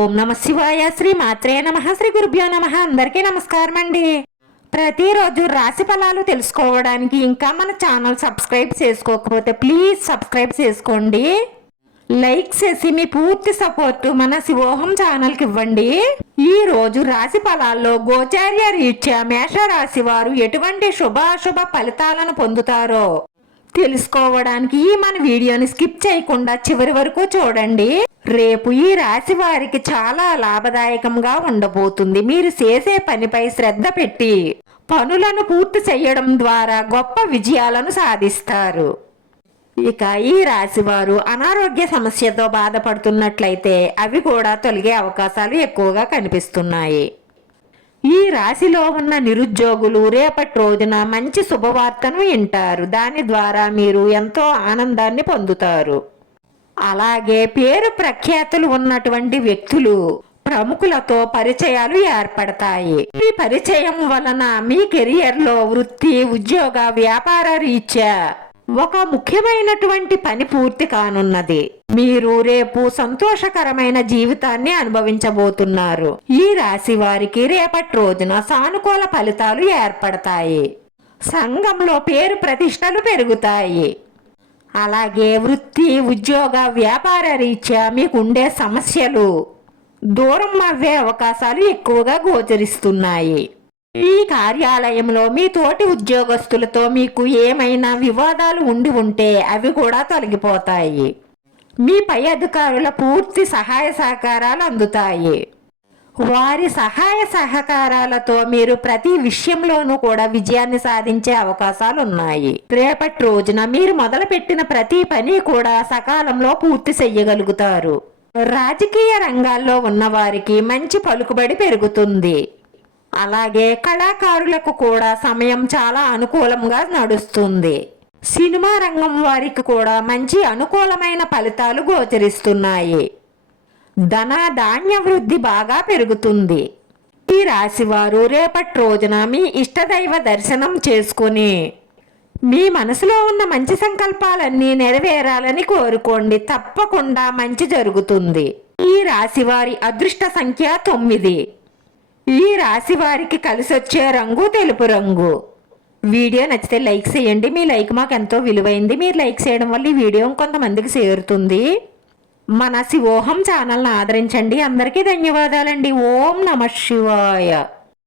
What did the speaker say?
ఓం నమ శివాయ శ్రీ మాత్రే నమ శ్రీ గురుభ్యో నమ. అందరికీ నమస్కారం అండి. ప్రతిరోజు రాశి ఫలాలు తెలుసుకోవడానికి ఇంకా మన ఛానల్ సబ్స్క్రైబ్ చేసుకోకపోతే ప్లీజ్ సబ్స్క్రైబ్ చేసుకోండి. లైక్ చేసి మీ పూర్తి సపోర్ట్ మన శివోహం ఛానల్కి ఇవ్వండి. ఈ రోజు రాశి ఫలాల్లో గోచార్య రీత్యా మేష రాశి వారు ఎటువంటి శుభాశుభ ఫలితాలను పొందుతారో తెలుసుకోవడానికి ఈ మన వీడియోని స్కిప్ చేయకుండా చివరి వరకు చూడండి. రేపు ఈ రాశి వారికి చాలా లాభదాయకంగా ఉండబోతుంది. మీరు చేసే పనిపై శ్రద్ధ పెట్టి పనులను పూర్తి చేయడం ద్వారా గొప్ప విజయాలను సాధిస్తారు. ఇక ఈ రాశి వారు అనారోగ్య సమస్యతో బాధపడుతున్నట్లయితే అవి కూడా తొలగే అవకాశాలు ఎక్కువగా కనిపిస్తున్నాయి. ఈ రాశిలో ఉన్న నిరుద్యోగులు రేపటి రోజున మంచి శుభవార్తను వింటారు. దాని ద్వారా మీరు ఎంతో ఆనందాన్ని పొందుతారు. అలాగే పేరు ప్రఖ్యాతులు ఉన్నటువంటి వ్యక్తులు ప్రముఖులతో పరిచయాలు ఏర్పడతాయి. ఈ పరిచయం వలన మీ కెరియర్లో వృత్తి ఉద్యోగ వ్యాపార రీత్యా ఒక ముఖ్యమైనటువంటి పని పూర్తి కానున్నది. మీరు రేపు సంతోషకరమైన జీవితాన్ని అనుభవించబోతున్నారు. ఈ రాశి వారికి రేపటి రోజున సానుకూల ఫలితాలు ఏర్పడతాయి. సంఘంలో పేరు ప్రతిష్టలు పెరుగుతాయి. అలాగే వృత్తి ఉద్యోగ వ్యాపార రీత్యా మీకుండే సమస్యలు దూరం అవ్వే అవకాశాలు ఎక్కువగా గోచరిస్తున్నాయి. ఈ కార్యాలయంలో మీ తోటి ఉద్యోగస్తులతో మీకు ఏమైనా వివాదాలు ఉండి ఉంటే అవి కూడా తొలగిపోతాయి. మీ పై అధికారుల పూర్తి సహాయ సహకారాలు అందుతాయి. వారి సహాయ సహకారాలతో మీరు ప్రతి విషయంలోనూ కూడా విజయాన్ని సాధించే అవకాశాలు ఉన్నాయి. రేపటి రోజున మీరు మొదలుపెట్టిన ప్రతి పని కూడా సకాలంలో పూర్తి చెయ్యగలుగుతారు. రాజకీయ రంగాల్లో ఉన్న వారికి మంచి పలుకుబడి పెరుగుతుంది. అలాగే కళాకారులకు కూడా సమయం చాలా అనుకూలంగా నడుస్తుంది. సినిమా రంగం వారికి కూడా మంచి అనుకూలమైన ఫలితాలు గోచరిస్తున్నాయి. ధన ధాన్య వృద్ధి బాగా పెరుగుతుంది. ఈ రాశివారు రేపటి రోజున మీ ఇష్టదైవ దర్శనం చేసుకుని మీ మనసులో ఉన్న మంచి సంకల్పాలన్నీ నెరవేరాలని కోరుకోండి. తప్పకుండా మంచి జరుగుతుంది. ఈ రాశివారి అదృష్ట సంఖ్య తొమ్మిది. ఈ రాశి వారికి కలిసొచ్చే రంగు తెలుపు రంగు. వీడియో నచ్చితే లైక్ చేయండి. మీ లైక్ మాకు ఎంతో విలువైంది. మీరు లైక్ చేయడం వల్ల ఈ వీడియో కొంతమందికి చేరుతుంది. మన శివోహం ఛానల్ని ఆదరించండి. అందరికీ ధన్యవాదాలండి. ఓం నమ శివాయ.